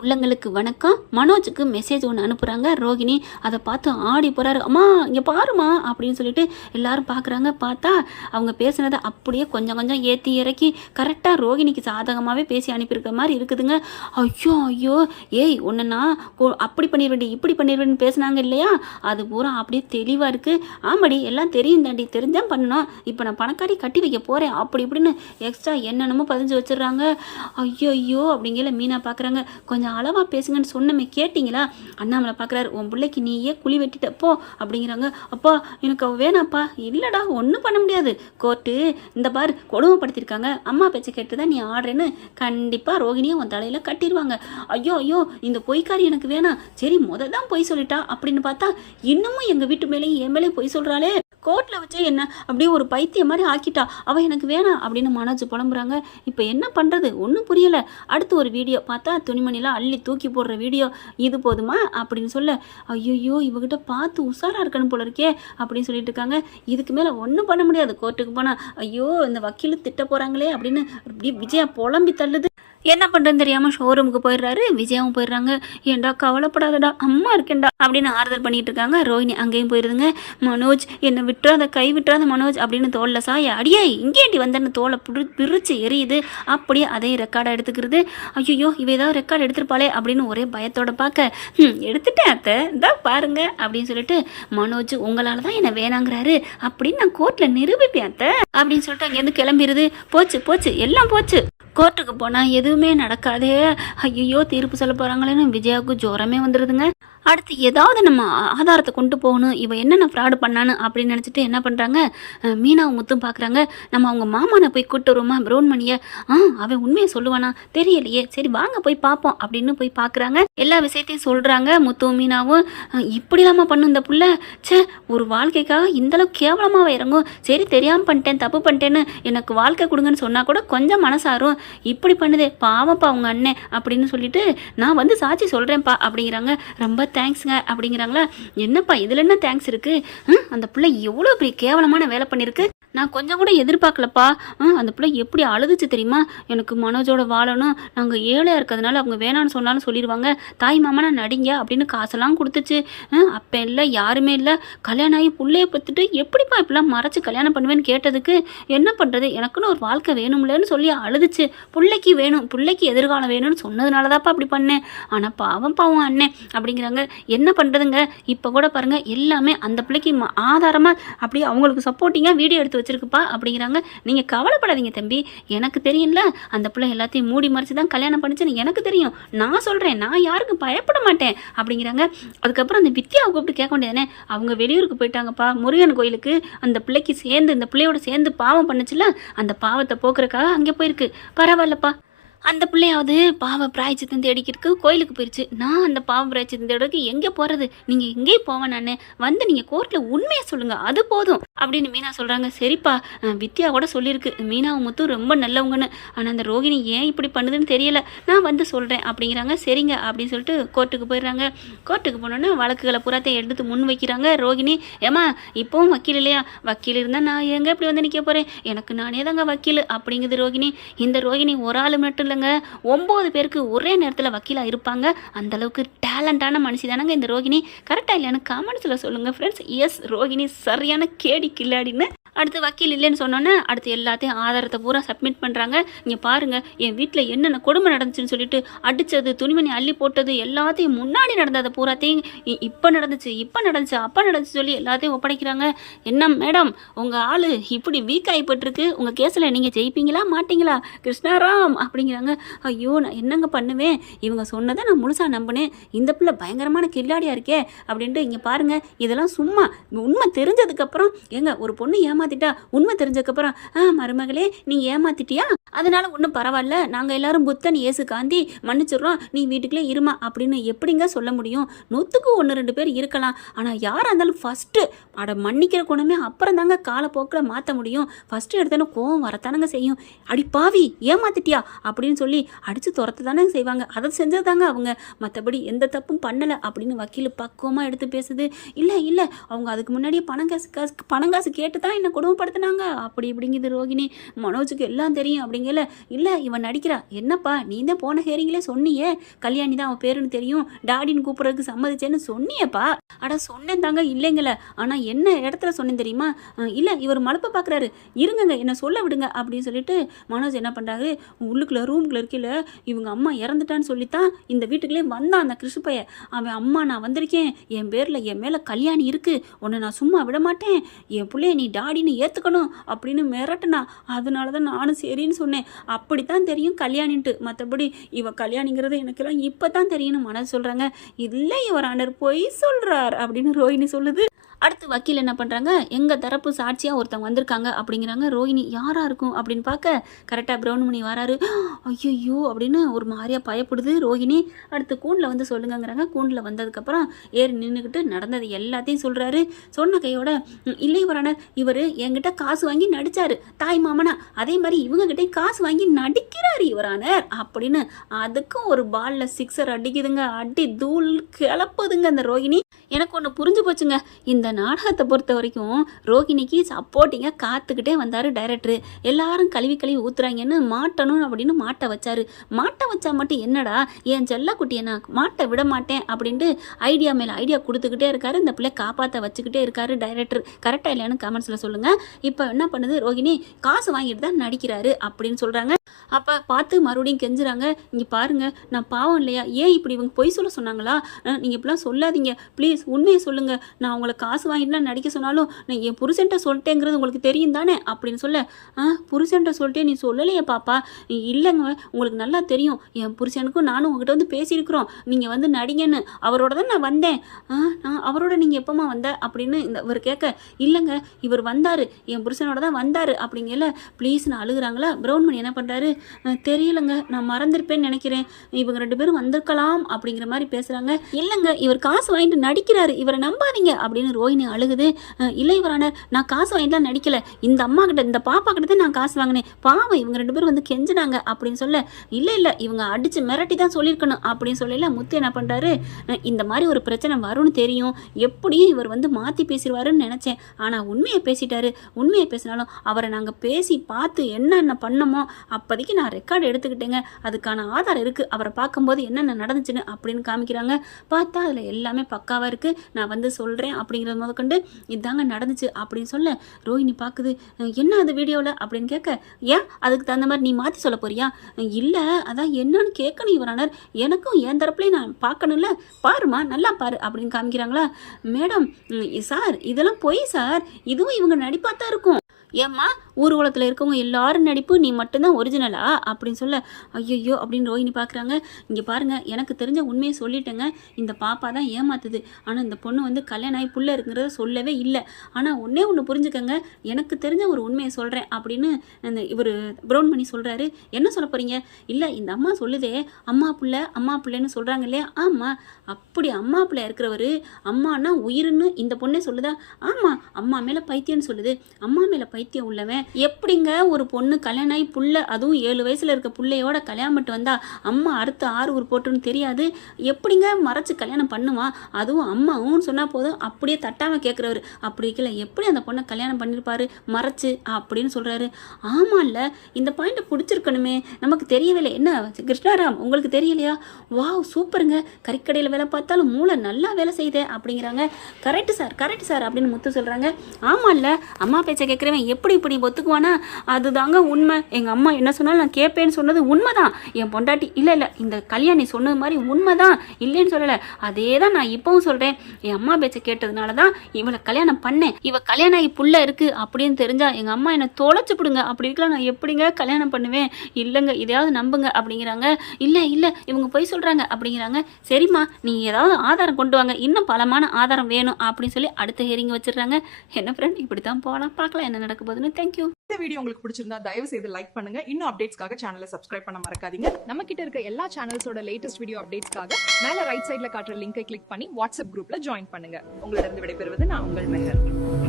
உள்ளங்களுக்கு வணக்கம். மனோஜுக்கு மெசேஜ் ஒன்று அனுப்புகிறாங்க ரோகிணி. அதை பார்த்து ஆடி போகிறாரு. அம்மா இங்கே பாருமா அப்படின்னு சொல்லிட்டு எல்லாரும் பார்க்குறாங்க. பார்த்தா அவங்க பேசுனதை அப்படியே கொஞ்சம் கொஞ்சம் ஏற்றி இறக்கி கரெக்டாக ரோகிணிக்கு சாதகமாகவே பேசி அனுப்பியிருக்க மாதிரி இருக்குதுங்க. ஐயோ ஐயோ ஏய் ஒன்றுனா அப்படி பண்ணிடுவேண்டி இப்படி பண்ணிடுவேன்னு பேசுனாங்க இல்லையா, அது பூரா அப்படியே தெளிவாக இருக்குது. ஆமாடி எல்லாம் தெரியும் தாண்டி, தெரிஞ்சால் பண்ணணும். இப்போ நான் பணக்காரி கட்டி வைக்க போகிறேன் அப்படி இப்படின்னு எக்ஸ்ட்ரா என்னென்னமோ பதிஞ்சு வச்சிடுறாங்க. ஐயோ ஐயோ அப்படிங்கிற மீனா பார்க்குறாங்க. கொஞ்சம் அளவாக பேசுங்கன்னு சொன்னமே கேட்டிங்களா? அண்ணாமலை பார்க்குறாரு. உன் பிள்ளைக்கு நீயே குழி வெட்டிட்டப்போ அப்படிங்கிறாங்க. அப்பா எனக்கு அவ வேணாப்பா. இல்லைடா ஒன்றும் பண்ண முடியாது, கோர்ட்டு இந்த பார் கொடுமைப்படுத்திருக்காங்க, அம்மா பேச்சை கேட்டு தான் நீ ஆடுறேன்னு கண்டிப்பாக ரோகிணியை உன் தலையில் கட்டிடுவாங்க. ஐயோ ஐயோ இந்த பொய்க்காரி எனக்கு வேணாம். சரி தான் பொய் சொல்லிட்டா அப்படின்னு பார்த்தா இன்னமும் எங்கள் வீட்டு மேலேயும் என் மேலேயும் பொய் சொல்கிறாளே, கோர்ட்டில் வச்சு என்ன அப்படியே ஒரு பைத்தியம் மாதிரி ஆக்கிட்டா, அவள் எனக்கு வேணாம் அப்படின்னு மனோஜ் புலம்புறாங்க. இப்போ என்ன பண்ணுறது ஒன்றும் புரியலை. அடுத்து ஒரு வீடியோ பார்த்தா துணிமணிலாம் அள்ளி தூக்கி போடுற வீடியோ. இது போதுமா அப்படின்னு சொல்ல, ஐயோ இவகிட்ட பார்த்து உஷாராக இருக்கணும் போல இருக்கே அப்படின்னு சொல்லிட்டு இருக்காங்க. இதுக்கு மேலே ஒன்றும் பண்ண முடியாது. கோர்ட்டுக்கு போனால் ஐயோ இந்த வக்கீல் திட்ட போகிறாங்களே அப்படின்னு அப்படி விஜயா புலம்பி தள்ளுது. என்ன பண்ணுறதுன்னு தெரியாமல் ஷோரூமுக்கு போயிடுறாரு. விஜயாவும் போயிடுறாங்க. ஏண்டா கவலைப்படாதடா அம்மா இருக்கேன்டா அப்படின்னு ஆறுதல் பண்ணிட்டு இருக்காங்க. ரோஹிணி அங்கேயும் போயிருதுங்க. மனோஜ் என்னை விட்டுறாத, கை விட்டுறாத மனோஜ் அப்படின்னு தோளில் சாய அடியே இங்கேண்டி வந்தேன்னு தோலை பிரித்து எரியுது. அப்படியே அதையும் ரெக்கார்டாக எடுத்துக்கிறது. ஐயோ இவ ஏதாவது ரெக்கார்டு எடுத்துருப்பாளே அப்படின்னு ஒரே பயத்தோட பார்க்க, எடுத்துட்டேன் அத்தை இந்தா பாருங்க அப்படின்னு சொல்லிட்டு, மனோஜ் உங்களால் தான் என்னை வேணாங்கிறாரு அப்படின்னு நான் கோர்ட்டில் நிரூபிப்பேன் அத்தை அப்படின்னு சொல்லிட்டு அங்கேருந்து கிளம்பிடுது. போச்சு போச்சு எல்லாம் போச்சு. கோர்ட்டுக்கு போனால் எதுவுமே நடக்காதே. ஐயோ தீர்ப்பு சொல்ல போகிறாங்களேன்னு விஜயாவுக்கு ஜோரமே வந்துடுதுங்க. அடுத்து ஏதாவது நம்ம ஆதாரத்தை கொண்டு போகணும், இவ என்னென்ன ஃப்ராடு பண்ணான்னு அப்படின்னு நினச்சிட்டு என்ன பண்ணுறாங்க, மீனாவும் முத்தும் பார்க்குறாங்க. நம்ம அவங்க மாமானை போய் கூப்பிட்டு வருவோமா பிரௌன்மணியை, அவன் உண்மையை சொல்லுவானா தெரியலையே, சரி வாங்க போய் பார்ப்போம் அப்படின்னு போய் பார்க்குறாங்க. எல்லா விஷயத்தையும் சொல்கிறாங்க. முத்துவும் மீனாவும் இப்படி இல்லாமல் பண்ணும் இந்த புள்ள, ஒரு வாழ்க்கைக்காக இந்தளவுக்கு கேவலமாக இறங்கும். சரி தெரியாமல் பண்ணிட்டேன் தப்பு பண்ணிட்டேன்னு எனக்கு வாழ்க்கை கொடுங்கன்னு சொன்னால் கூட கொஞ்சம் மனசாரும், இப்படி பண்ணுதே பாவப்பா அவங்க அண்ணன் அப்படின்னு சொல்லிட்டு நான் வந்து சாட்சி சொல்கிறேன்ப்பா அப்படிங்கிறாங்க. ரொம்ப தேங்க்ஸுங்க அப்படிங்கிறாங்களா. என்னப்பா இதில் என்ன தேங்க்ஸ் இருக்குது, அந்த பிள்ளை எவ்வளோ பெரிய கேவலமான வேலை பண்ணியிருக்கு, நான் கொஞ்சம் கூட எதிர்பார்க்கலப்பா. அந்த பிள்ளை எப்படி அழுதுச்சு தெரியுமா, எனக்கு மனோஜோட வாழணும், நாங்கள் ஏழையாக இருக்கிறதுனால அவங்க வேணான்னு சொன்னாலும் சொல்லிடுவாங்க, தாய் மாமனா நடிங்க அப்படின்னு காசெல்லாம் கொடுத்துச்சு. அப்போ இல்லை யாருமே இல்லை, கல்யாணம் ஆகி பிள்ளைய பத்துட்டு எப்படிப்பா இப்படிலாம் மறைச்சி கல்யாணம் பண்ணுவேன்னு கேட்டதுக்கு என்ன பண்ணுறது எனக்குன்னு ஒரு வாழ்க்கை வேணும்லன்னு சொல்லி அழுதுச்சு. பிள்ளைக்கு வேணும், பிள்ளைக்கு எதிர்காலம் வேணும்னு சொன்னதுனால தான்ப்பா அப்படி பண்ணேன். ஆனால் பாவம் அண்ணன் அப்படிங்கிறாங்க. என்ன பண்ணுறதுங்க, இப்போ கூட பாருங்கள் எல்லாமே அந்த பிள்ளைக்கு ஆதாரமாக அப்படியே அவங்களுக்கு சப்போர்ட்டிங்காக வீடியோ எடுத்து வச்சிருக்குப்பா அப்படிங்கிறாங்க. நீங்கள் கவலைப்படாதீங்க தம்பி, எனக்கு தெரியும்ல அந்த பிள்ளை எல்லாத்தையும் மூடி மறைச்சு தான் கல்யாணம் பண்ணிச்சுன்னு எனக்கு தெரியும், நான் சொல்கிறேன், நான் யாருக்கும் பயப்பட மாட்டேன் அப்படிங்கிறாங்க. அதுக்கப்புறம் அந்த வித்யாவை கூப்பிட்டு கேட்க வேண்டியதானே, அவங்க வெளியூருக்கு போயிட்டாங்கப்பா முருகன் கோயிலுக்கு, அந்த பிள்ளைக்கு சேர்ந்து இந்த பிள்ளையோட சேர்ந்து பாவம் பண்ணுச்சுல, அந்த பாவத்தை போக்குறதுக்காக அங்கே போயிருக்கு. பரவாயில்லப்பா, அந்த பிள்ளையாவது பாவ பிராய்ச்சித்தம் தேடிக்கிறதுக்கு கோயிலுக்கு போயிடுச்சு. நான் அந்த பாவம் பிராய்ச்சித்தம் தேடுறதுக்கு எங்கே போகிறது, நீங்கள் எங்கேயும் போவேன் நான் வந்து நீங்கள் கோர்ட்டில் உண்மையை சொல்லுங்கள் அது போதும் அப்படின்னு மீனா சொல்கிறாங்க. சரிப்பா வித்யா கூட சொல்லியிருக்கு மீனாவும் முத்தும் ரொம்ப நல்லவங்கன்னு, ஆனால் அந்த ரோகிணி ஏன் இப்படி பண்ணுதுன்னு தெரியல, நான் வந்து சொல்கிறேன் அப்படிங்கிறாங்க. சரிங்க அப்படின்னு சொல்லிட்டு கோர்ட்டுக்கு போயிடுறாங்க. கோர்ட்டுக்கு போனோன்னே வழக்குகளை பூராத்தை எடுத்து முன் வைக்கிறாங்க. ரோகிணி ஏமா இப்போவும் வக்கீல் இல்லையா, வக்கீல் இருந்தால் நான் எங்கே இப்படி வந்து நிற்க போகிறேன், எனக்கு நானே தாங்க வக்கீல் அப்படிங்குது ரோகிணி. இந்த ரோகிணி ஒரு ஆள் மட்டும் இல்லைங்க, 9 பேருக்கு ஒரே நேரத்தில் வக்கீலாக இருப்பாங்க. அந்த அளவுக்கு டேலண்டான மனுஷி தானங்க இந்த ரோகிணி. கரெக்டாக இல்லையான்னு கமெண்ட்ஸில் சொல்லுங்கள் ஃப்ரெண்ட்ஸ். எஸ் ரோகிணி சரியான கேடி கில்லாடின்னு. அடுத்து வக்கீல் இல்லைன்னு சொன்னோன்னே அடுத்து எல்லாத்தையும் ஆதாரத்தை பூரா சப்மிட் பண்ணுறாங்க. இங்கே பாருங்கள் என் வீட்டில் என்னென்ன கொடுமை நடந்துச்சுன்னு சொல்லிட்டு அடித்தது துணிமணி அள்ளி போட்டது எல்லாத்தையும் முன்னாடி நடந்ததை பூராத்தையும் இப்போ நடந்துச்சு அப்போ நடந்துச்சு சொல்லி எல்லாத்தையும் ஒப்படைக்கிறாங்க. என்ன மேடம் உங்கள் ஆள் இப்படி வீக் ஆகிப்பட்டிருக்கு, உங்கள் கேஸில் நீங்கள் ஜெயிப்பீங்களா மாட்டிங்களா கிருஷ்ணாராம் அப்படிங்கிறாங்க. ஐயோ நான் என்னங்க பண்ணுவேன், இவங்க சொன்னதை நான் முழுசாக நம்பினேன், இந்த பிள்ளை பயங்கரமான கில்லாடியாக இருக்கே அப்படின்ட்டு. இங்கே பாருங்கள் இதெல்லாம் சும்மா உண்மை தெரிஞ்சதுக்கப்புறம் ஏங்க ஒரு பொண்ணு ஏமாத்திட்டா, உண்மை தெரிஞ்சதுக்கப்புறம் மருமகளே நீ ஏமாத்திட்டியா, அதனால ஒன்றும் பரவாயில்ல, நாங்கள் எல்லாரும் புத்தன் ஏசு காந்தி மன்னிச்சிடுறோம், நீ வீட்டுக்குள்ளே இருமா அப்படின்னு எப்படிங்க சொல்ல முடியும்? 100க்கு 1-2 பேர் இருக்கலாம், ஆனால் யாராக இருந்தாலும் ஃபஸ்ட்டு மன்னிக்கிற குணமே அப்புறம் தாங்க காலப்போக்கில் மாற்ற முடியும். ஃபஸ்ட்டு எடுத்தானே கோவம் வரத்தானங்க செய்யும். அடி பாவி ஏமாத்திட்டியா அப்படின்னு சொல்லி அடித்து துரத்து தானே செய்வாங்க, அதை செஞ்சதாங்க அவங்க, மற்றபடி எந்த தப்பும் பண்ணலை அப்படின்னு வக்கீல் பக்குவமாக எடுத்து பேசுது. இல்லை அவங்க அதுக்கு முன்னாடியே பணங்காசு கேட்டு தான் என்ன என்ன கொடுமைப்படுத்தினாங்க அப்படி இப்படிங்குது ரோகிணி. மனோஜுக்கு எல்லாம் தெரியும் அப்படிங்கல. இல்லை இவன் நடிக்கிறா. என்னப்பா நீ தான் போன ஹேரிங்லேயே சொன்னியே கல்யாணி தான் அவன் பேருன்னு தெரியும், டாடின்னு கூப்பிட்றதுக்கு சம்மதிச்சேன்னு சொன்னியப்பா. அட சொன்னேன் தாங்க, இல்லைங்கள. ஆனால் என்ன இடத்துல சொன்னேன் தெரியுமா? இல்லை இவர் மலப்பை பார்க்குறாரு, இருங்கங்க என்னை சொல்ல விடுங்க அப்படின்னு சொல்லிட்டு மனோஜ் என்ன பண்ணுறாரு, உள்ளுக்குள்ள ரூம்குள்ள இருக்கையில் இவங்க அம்மா இறந்துட்டான்னு சொல்லித்தான் இந்த வீட்டுக்குள்ளே வந்தான் அந்த கிருஷ்ணப்பைய. அவன் அம்மா நான் வந்திருக்கேன், என் பேரில் என் மேலே கல்யாணி இருக்குது, உன்னை நான் சும்மா விட மாட்டேன், என் பிள்ளைய நீ டாடின்னு ஏற்றுக்கணும் அப்படின்னு மிரட்டுனா. அதனால தான் நானும் சரின்னு சொன்னேன். அப்படித்தான் தெரியும் கல்யாணின்ட்டு, மற்றபடி இவ கல்யாணிங்கிறது எனக்கெல்லாம் இப்போ தான் தெரியும்னு மனசு சொல்கிறாங்க. இல்லை இவர் ஆண்டர் பொய் சொல்கிறார் அப்படின்னு ரோஹிணி சொல்லுது. அடுத்து வக்கீல் என்ன பண்ணுறாங்க, எங்கள் தரப்பு சாட்சியாக ஒருத்தவங்க வந்திருக்காங்க அப்படிங்கிறாங்க. ரோஹிணி யாராக இருக்கும் அப்படின்னு பார்க்க கரெக்டாக பிரௌன்மணி வராரு. ஐயோ அப்படின்னு ஒரு மாதிரியாக பயப்படுது ரோஹிணி. அடுத்து கூண்டில் வந்து சொல்லுங்கிறாங்க. கூண்டில் வந்ததுக்கப்புறம் ஏறி நின்றுக்கிட்டு நடந்தது எல்லாத்தையும் சொல்கிறாரு. சொன்ன கையோட இல்லை வரானர், இவர் என்கிட்ட காசு வாங்கி நடித்தார் தாய் மாமனா, அதே மாதிரி இவங்ககிட்டே காசு வாங்கி நடிக்கிறார் இவரானர் அப்படின்னு. அதுக்கும் ஒரு பாலில் சிக்ஸர் அடிக்குதுங்க, அடி தூள் கிளப்புதுங்க அந்த ரோஹிணி. எனக்கு ஒன்று புரிஞ்சு போச்சுங்க, இந்த நாடகத்தை பொறுத்த வரைக்கும் ரோஹிணிக்கு சப்போர்ட்டிங்காக காத்துக்கிட்டே வந்தார் டைரக்டரு. எல்லாரும் கழுவி ஊத்துறாங்கன்னு மாட்டணும் அப்படின்னு மாட்ட வச்சாரு. மாட்ட வச்சா மட்டும் என்னடா என் செல்லக்குட்டியை நான் மாட்ட விட மாட்டேன் அப்படின்ட்டு ஐடியா மேலே ஐடியா கொடுத்துக்கிட்டே இருக்காரு. இந்த பிள்ளை காப்பாற்ற வச்சுக்கிட்டே இருக்காரு டைரக்டர். கரெக்டாக இல்லையான்னு கமெண்ட்ஸில் சொல்லுங்கள். இப்போ என்ன பண்ணுது ரோஹிணி, காசு வாங்கிட்டு தான் நடிக்கிறாரு அப்படின்னு சொல்கிறாங்க. அப்போ பார்த்து மறுபடியும் கெஞ்சுறாங்க. இங்கே பாருங்கள் நான் பாவம் இல்லையா, ஏன் இப்படி இவங்க பொய் சொல்ல சொன்னாங்களா, நீங்கள் இப்படிலாம் சொல்லாதீங்க ப்ளீஸ், உண்மையை சொல்லுங்கள், நான் உங்களை காசு வாங்கிட்டு நடிக்க சொன்னாலும் நான் என் புருஷன்ட்ட சொல்லிட்டேங்கிறது உங்களுக்கு தெரியும் தானே அப்படின்னு சொல்ல. புருஷன்ட்ட சொல்லிட்டே நீ சொல்லலையே பாப்பா. இல்லைங்க உங்களுக்கு நல்லா தெரியும், என் புருஷனுக்கும் நானும் உங்ககிட்ட வந்து பேசியிருக்கிறோம், நீங்கள் வந்து நடிங்கன்னு. அவரோட தான் நான் வந்தேன். நான் அவரோட நீங்கள் எப்போமா வந்த அப்படின்னு இவர் கேட்க, இல்லைங்க இவர் வந்தார், என் புருஷனோட தான் வந்தார் அப்படிங்கல. ப்ளீஸ் நான் அழுகுறாங்களா. பிரௌன்மணி என்ன பண்ணுறாரு, தெரியலங்க நான் மறந்துருப்பேன்னு நினைக்கிறேன், இவங்க 2 பேரும் வந்திருக்கலாம் அப்படிங்கிற மாதிரி பேசுகிறாங்க. இல்லைங்க இவர் காசு வாங்கிட்டு நடிக்கிறாரு, இவரை நம்பாதீங்க அப்படின்னு ரோஹிணி அழுகுது. இல்லை இவரான நான் காசு வாங்கிட்டுலாம் நடிக்கலை, இந்த அம்மா கிட்ட இந்த பாப்பா கிட்ட தான் நான் காசு வாங்கினேன், பாவம் இவங்க 2 பேரும் வந்து கெஞ்சினாங்க அப்படின்னு சொல்ல. இல்லை இவங்க அடித்து மிரட்டி தான் சொல்லியிருக்கணும் அப்படின்னு சொல்லல. முத்து என்ன பண்ணுறாரு, இந்த மாதிரி ஒரு பிரச்சனை வரும்னு தெரியும், எப்படியும் இவர் வந்து மாற்றி பேசிடுவாருன்னு நினச்சேன், ஆனால் உண்மையை பேசிட்டாரு. உண்மையை பேசினாலும் அவரை நாங்கள் பேசி பார்த்து என்னென்ன பண்ணமோ அப்போதைக்கு நான் ரெக்கார்டு எடுத்துக்கிட்டேங்க, அதுக்கான ஆதாரம் இருக்குது, அவரை பார்க்கும்போது என்னென்ன நடந்துச்சுன்னு அப்படின்னு காமிக்கிறாங்க. பார்த்தா அதில் எல்லாமே பக்காவாக இருக்குது, நான் வந்து சொல்கிறேன் அப்படிங்கிறது முதற்கொண்டு இதாங்க நடந்துச்சு அப்படின்னு சொல்ல. ரோஹிணி பார்க்குது, என்ன அது வீடியோவில் அப்படின்னு கேட்க, ஏன் அதுக்கு தகுந்த மாதிரி நீ மாற்றி சொல்ல போறியா? இல்லை அதான் என்னன்னு கேட்கணும் இவரானர், எனக்கும் என் தரப்புலேயே நான் பார்க்கணும்ல, பாருமா நல்லா பாரு அப்படின்னு காமிக்கிறாங்களா. மேடம் சார் இதெல்லாம் பொய் சார், இதுவும் இவங்க நடிப்பாக தான் இருக்கும். ஏம்மா ஊர்வலத்தில் இருக்கவங்க எல்லாரும் நடிப்பு, நீ மட்டும்தான் ஒரிஜினலா அப்படின்னு சொல்ல. ஐயோ அப்படின்னு ரோஹிணி பார்க்குறாங்க. இங்கே பாருங்கள் எனக்கு தெரிஞ்ச உண்மையை சொல்லிட்டேங்க, இந்த பாப்பா தான் ஏமாத்துது, ஆனால் இந்த பொண்ணு வந்து கல்யாணம் ஆகி புள்ள இருக்குங்கிறத சொல்லவே இல்லை. ஆனால் ஒன்று புரிஞ்சுக்கங்க, எனக்கு தெரிஞ்ச ஒரு உண்மையை சொல்கிறேன் அப்படின்னு அந்த இவர் பிரௌன்மணி சொல்கிறாரு. என்ன சொல்ல போகிறீங்க? இல்லை இந்த அம்மா சொல்லுதே அம்மா பிள்ளைன்னு சொல்கிறாங்க இல்லையா? ஆமாம், அப்படி அம்மா பிள்ளை இருக்கிறவர் அம்மானா உயிருன்னு இந்த பொண்ணே சொல்லுதா? ஆமாம், அம்மா மேலே பைத்தியம்னு சொல்லுது. அம்மா மேலே பைத்தியம் உள்ளவன் எப்படிங்க ஒரு பொண்ணு கல்யாணம் ஆகி புள்ள, அதுவும் 7 வயசுல இருக்க பிள்ளையோட கல்யாணம் பண்ணிட்டு வந்தா அம்மா அடுத்து 6 ஊர் போட்டுன்னு தெரியாது, எப்படிங்க மறைச்சு கல்யாணம் பண்ணுமா? அதுவும் அம்மாவும் சொன்னா போதும் அப்படியே தட்டாம கேட்குறவர், அப்படி இருக்கல எப்படி அந்த பொண்ணை கல்யாணம் பண்ணிருப்பாரு மறைச்சு அப்படின்னு சொல்றாரு. ஆமா இல்ல, இந்த பாயிண்ட் பிடிச்சிருக்கணுமே, நமக்கு தெரியவில்லை. என்ன கிருஷ்ணாராம் உங்களுக்கு தெரியலையா? வாவ் சூப்பருங்க, கறிக்கடையில் வேலை பார்த்தாலும் மூளை நல்லா வேலை செய்யுதே அப்படிங்கிறாங்க. கரெக்டு சார் அப்படின்னு முத்து சொல்றாங்க. ஆமா இல்ல, அம்மா பேச்சை கேட்குறவன் எப்படி இப்படி ஒத்துக்குவானா? அதுதாங்க உண்மை. எங்கள் அம்மா என்ன சொன்னாலும் நான் கேட்பேன்னு சொன்னது உண்மைதான். என் பொண்டாட்டி இல்லை இந்த கல்யாணி சொன்னது மாதிரி உண்மைதான், இல்லைன்னு சொல்லலை. அதே தான் நான் இப்பவும் சொல்கிறேன். என் அம்மா பேச்சை கேட்டதுனால தான் இவளை கல்யாணம் பண்ணேன். இவ கல்யாணம் ஆகி புள்ள இருக்குது அப்படின்னு தெரிஞ்சா எங்கள் அம்மா என்னை தொலைச்சி பிடுங்க, அப்படி இருக்கலாம் நான் எப்படிங்க கல்யாணம் பண்ணுவேன்? இல்லைங்க இதையாவது நம்புங்க அப்படிங்கிறாங்க. இல்லை இவங்க போய் சொல்கிறாங்க அப்படிங்கிறாங்க. சரிம்மா நீ ஏதாவது ஆதாரம் கொண்டு வாங்க, இன்னும் பலமான ஆதாரம் வேணும் அப்படின்னு சொல்லி அடுத்த ஹியரிங் வச்சிடுறாங்க. என்ன ஃப்ரெண்ட் இப்படி தான் போகலாம், பார்க்கலாம் என்ன நடக்க போகுதுன்னு. தேங்க்யூ. இந்த வீடியோ உங்களுக்கு பிடிச்சிருந்தா தயவு செய்து லைக் பண்ணுங்க. இன்னும் அப்டேட்ஸ்க்காக சேனலை சப்ஸ்கிரைப் பண்ண மறக்காதீங்க. நம்ம கிட்ட இருக்க எல்லா சேனல்ஸோட லேட்டஸ்ட் வீடியோ அப்டேட்ஸ்க்காக மேல ரைட் சைடுல காட்டுற லிங்கை கிளிக் பண்ணி வாட்ஸ்அப் குரூப்ல ஜாயின் பண்ணுங்க. உங்களிடம் விடைபெறுவது நான் உங்கள் மெஹர்.